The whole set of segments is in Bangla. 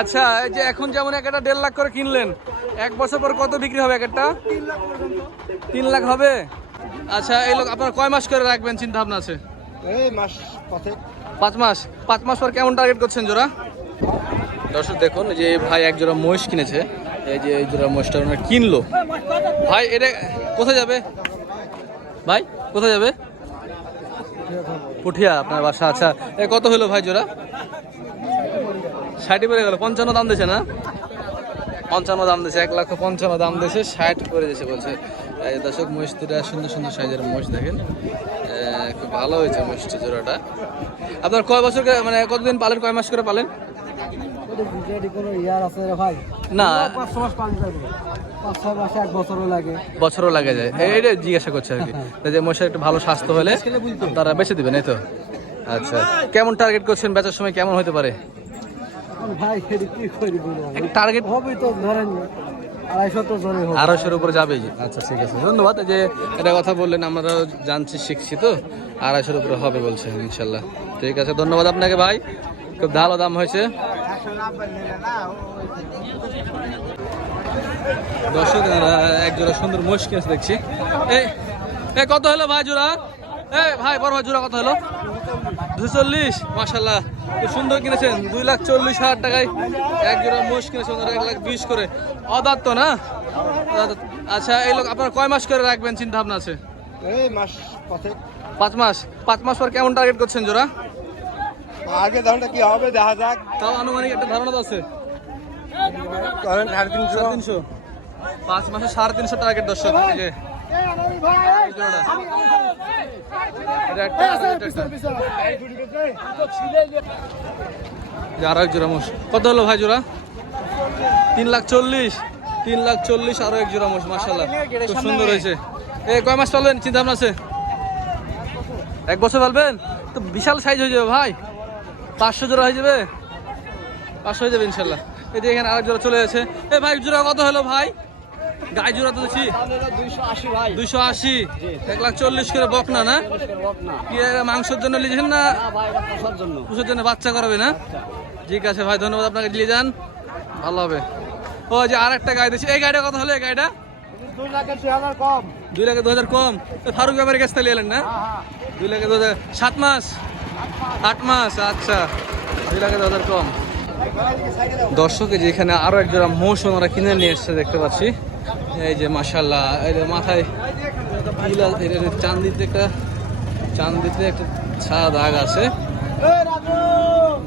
আচ্ছা এই যে এখন যেমন একটা দেড় লাখ করে কিনলেন এক বছর পর কত বিক্রি হবে একটা? তিন লাখ হবে? আচ্ছা এই লোক আপনার কয় মাস করে রাখবেন চিন্তা ভাবনা আছে? এই মাস পাঁচ মাস। পাঁচ মাস পর কেমন টার্গেট করছেন জোড়া? দর্শক দেখুন এই যে ভাই এক জোড়া মহিষ কিনেছে এই যে এই জোড়া মহিষটা ওনার কিনলো। ভাই এটা কোথায় যাবে? ভাই কোথায় যাবে? পুঠিয়া আপনার বাসা। আচ্ছা এ কত হলো ভাই জোড়া? ষাটই পড়ে গেল, পঞ্চান্ন দাম দিয়েছে না? পঞ্চান্ন দাম দিয়েছে, এক লক্ষ পঞ্চান্ন দাম দিয়েছে, ষাট করে দিয়েছে বলছে। দর্শক মহিষ সুন্দর সুন্দর সাইজের মহিষ দেখেন। খুব ভালো হয়েছে মহিষটি জোড়াটা। আপনার কয় বছর মানে কতদিন পালেন, কয় মাস করে পালেন? না। বছরও লাগে যায়। জিজ্ঞাসা করছে আর কি, যে ভালো স্বাস্থ্য হলে তারা বেঁচে দিবেন এই তো? আচ্ছা। কেমন টার্গেট করছেন, বেচার সময় কেমন হতে পারে? ভাই কি করি টার্গেট হবে তো ধরেন আড়াইশোর উপরে যাবেই আচ্ছা ঠিক আছে। ধন্যবাদ। যে এটা কথা বললেন আমরা জানছি শিখছি তো। আড়াইশোর উপরে হবে বলছে ইনশাল্লাহ। ঠিক আছে ধন্যবাদ আপনাকে ভাই। খুব ভালো দাম হয়েছে। দর্শক এক জোড়া সুন্দর মোষ কিনেছে দেখছি। এই এ কত হলো ভাই জোড়া? এ ভাই বড় ভাই জোড়া কত হলো? দুশো চল্লিশ? মাসাল্লাহ খুব সুন্দর কিনেছেন। দুই লাখ চল্লিশ হাজার টাকায় এক জোড়া মোষ কিনেছেন ওনারা এক লাখ বিশ করে। অদাত্ত না? আচ্ছা এই লোক আপনার কয় মাস করে রাখবেন? চিন্তা ভাবনা আছে? পাঁচ মাস। পাঁচ মাস পর কেমন টার্গেট করছেন জোড়া? আগে দামটা কি হবে দেখা যাক। তাও আনুমানিক একটা ধারণা তো আছে। সাড়ে তিনশো। পাঁচ মাসে সাড়ে তিনশো টার্গেট দর্শক। আরও এক জোড়া মোষ। কত হলো ভাই জোড়া? তিন লাখ চল্লিশ, তিন লাখ চল্লিশ আরও এক জোড়া মোষ মাসাল্লাহ খুব সুন্দর হয়েছে? এ, কয় মাস পালবেন চিন্তা ভাবনা আছে? এক বছর পালবেন? তো বিশাল সাইজ হয়ে যাবে ভাই। পাঁচশো জোড়া হয়ে যাবে পাঁচশো হয়ে যাবে ইনশাল্লাহ। এই এখানে আরেক জোড়া চলে গেছে। এ, ভাই জোড়া কত হলো ভাই? গাই জোড়া তো দেখছি। দুইশো আশি। এক লাখ চল্লিশ করে বকনা না? কি এরা মাংসের জন্য লিখেছেন না? পোষার জন্য বাচ্চা করাবে না? ঠিক আছে ভাই ধন্যবাদ আপনাকে দিয়ে যান। ভালো হবে। ও যে আর একটা গাড়ি দিচ্ছি এই গাড়িটা কত হলো এই গাড়িটা দুই লাখে দু হাজার কম। ফারুক ব্যাপারের কাছ থেকে এলেন না? দুই লাখে দু হাজার সাত মাস? আট মাস আচ্ছা। দুই লাখে দু হাজার কম। দর্শকে যেখানে আরও এক জোড়া মোষ ওনারা কিনে নিয়ে এসছে দেখতে পাচ্ছি। এই যে মাসাল্লাহ মাথায় চান্দিতে একটা চান্দিতে একটা সাদা দাগ আছে।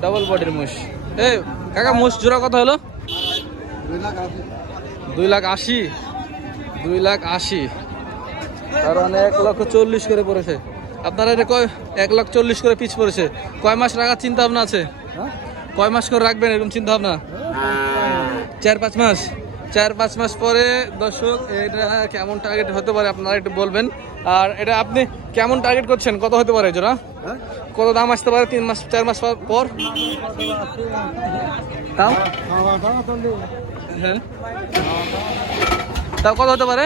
ডাবল বডির মোষ। এই কাকা মোষ জোড়া কথা হলো? দুই লাখ আশি। দুই লাখ আশি কারণ এক লক্ষ চল্লিশ করে পড়েছে। আপনারা এটা কয় এক লাখ চল্লিশ করে পিচ পড়েছে। কয় মাস রাখার চিন্তা ভাবনা আছে? হ্যাঁ? কয় মাস করে রাখবেন এরকম চিন্তা ভাবনা? চার পাঁচ মাস? চার পাঁচ মাস পরে দর্শক এটা কেমন টার্গেট হতে পারে আপনারা একটু বলবেন। আর এটা আপনি কেমন টার্গেট করছেন? কত হতে পারে জোড়া হ্যাঁ? কত দাম আসতে পারে তিন মাস চার মাস পর- তাও হ্যাঁ। তাও কত হতে পারে?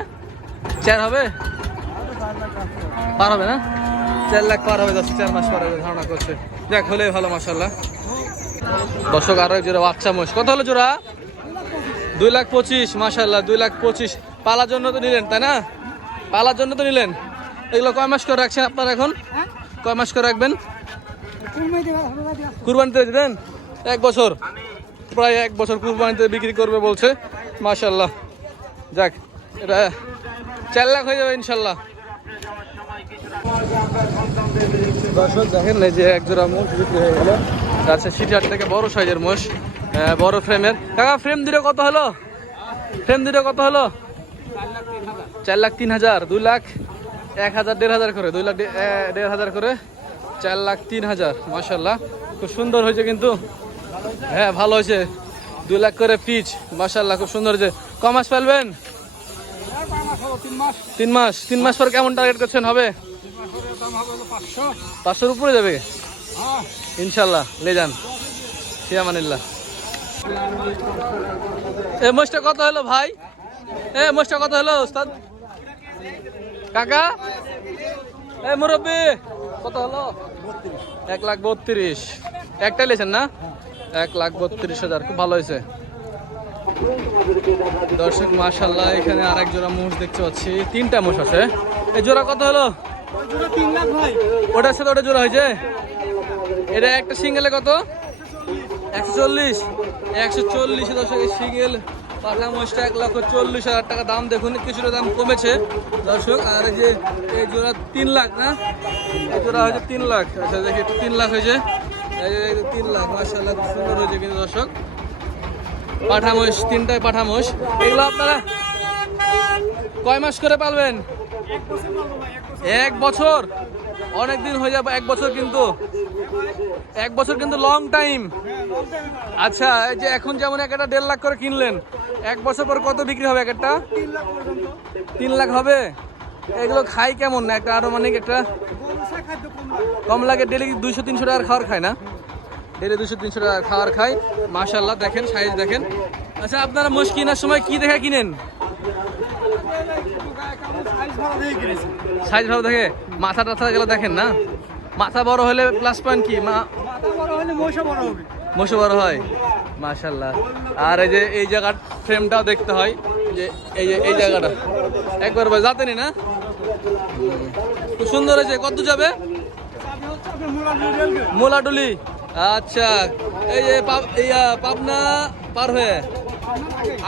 চার হবে? পার হবে না? চার লাখ পার হবে দশ চার মাস পার হবে ধারণা করছে। যাক হলে ভালো মাসাল্লাহ দর্শক আরও জোড়া বাচ্চা মোষ কত হলো জোড়া? দুই লাখ পঁচিশ মাসাল্লাহ দুই লাখ পঁচিশ। পালার জন্য তো নিলেন তাই না? পালার জন্য তো নিলেন। এগুলো কয় মাস করে রাখছেন আপনারা এখন? কয় মাস করে রাখবেন? কুরবানিতে দেন? এক বছর। প্রায় এক বছর কুরবানিতে বিক্রি করবে বলছে। মাশাল্লাহ যাক এটা চার লাখ হয়ে যাবে ইনশাল্লাহ দর্শক দেখেন এই যে এক জোড়া মোষ বিক্রি হয়ে গেল। আচ্ছা সিটার থেকে বড় সাইজের মোষ। বড় ফ্রেমের কাকা ফ্রেম দুটো কত হলো? ফ্রেম দুটো কত হলো? চার লাখ তিন হাজার দুই লাখ এক হাজার দেড় হাজার করে দুই লাখ দেড় হাজার করে চার লাখ তিন হাজার মাসাল্লাহ খুব সুন্দর হয়েছে কিন্তু। হ্যাঁ ভালো হয়েছে। দুই লাখ করে পিচ মাসাল্লাহ খুব সুন্দর হয়েছে। ক মাস ফেলবেন? তিন মাস। তিন মাস পর কেমন টার্গেট করছেন? হবে? পাঁচশোর উপরে যাবে? ইনশাল্লাহ লে যান। ফিয়ামানিল্লাহ এ মোষটা কত হলো ভাই। এ মোষটা কত হলো ওস্তাদ। কাকা? এ মুরব্বী কত হলো? এক লাখ বত্রিশ। একটা লেছেন না? এক লাখ বত্রিশ হাজার খুব ভালো হয়েছে। দর্শক মাশাল্লাহ এখানে আরেক জোড়া মোষ দেখতে পাচ্ছি। তিনটা মোষ আছে। এই জোড়া কত হলো? তিন লাখ ভাই। ওটার সাথে ওটা জোড়া হয়েছে? এটা একটা সিঙ্গেলে কত? একশো চল্লিশ। একশো চল্লিশ দর্শক সিঙ্গেল পাঠা মোষটা এক লক্ষ চল্লিশ হাজার টাকা দাম। দেখুন, কিছুটা দাম কমেছে দর্শক। আর এই যে, এই জোড়া তিন লাখ, না? এই জোড়া হয়েছে তিন লাখ। আচ্ছা দেখি, তিন লাখ হয়েছে। তিন লাখ মাসাল্লাহ সুন্দর হয়েছে কিন্তু দর্শক। পাঠা মোষ তিনটায় পাঠা মোষ এগুলো আপনারা কয় মাস করে পালবেন? এক বছর অনেক দিন হয়ে যাবে, এক বছর কিন্তু। এক বছর কিন্তু লং টাইম আচ্ছা এই যে এখন যেমন এক একটা দেড় লাখ করে কিনলেন, এক বছর পর কত বিক্রি হবে এক একটা? তিন লাখ হবে? এগুলো খাই কেমন? না একটা আরও মানে একটা কম লাগে ডেলি দুইশো, তিনশো টাকার খাবার খায় না? ডেলি দুশো তিনশো টাকার খাবার খায়। মাশাল্লাহ দেখেন সাইজ দেখেন। আচ্ছা আপনারা মোষ কেনার সময় কি দেখে কিনেন? সাইজ ভালো দেখে? মাথা টাথা গেলে দেখেন না? মাথা বড় হলে প্লাস পয়েন্ট কি? মা মোশো বড় হয়। মাশাল্লাহ আর এই যে এই জায়গার ফ্রেমটাও দেখতে হয় যে এই যে এই জায়গাটা। একবার ভাই যাতেনি না খুব সুন্দর হয়েছে। কত যাবে? মোলাডুলি। আচ্ছা এই যে পাবনা পার হয়ে।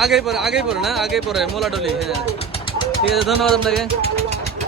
আগেই পরে আগেই পরে না? আগেই পরে, মোলাডুলি হ্যাঁ। ঠিক আছে, ধন্যবাদ আপনাকে।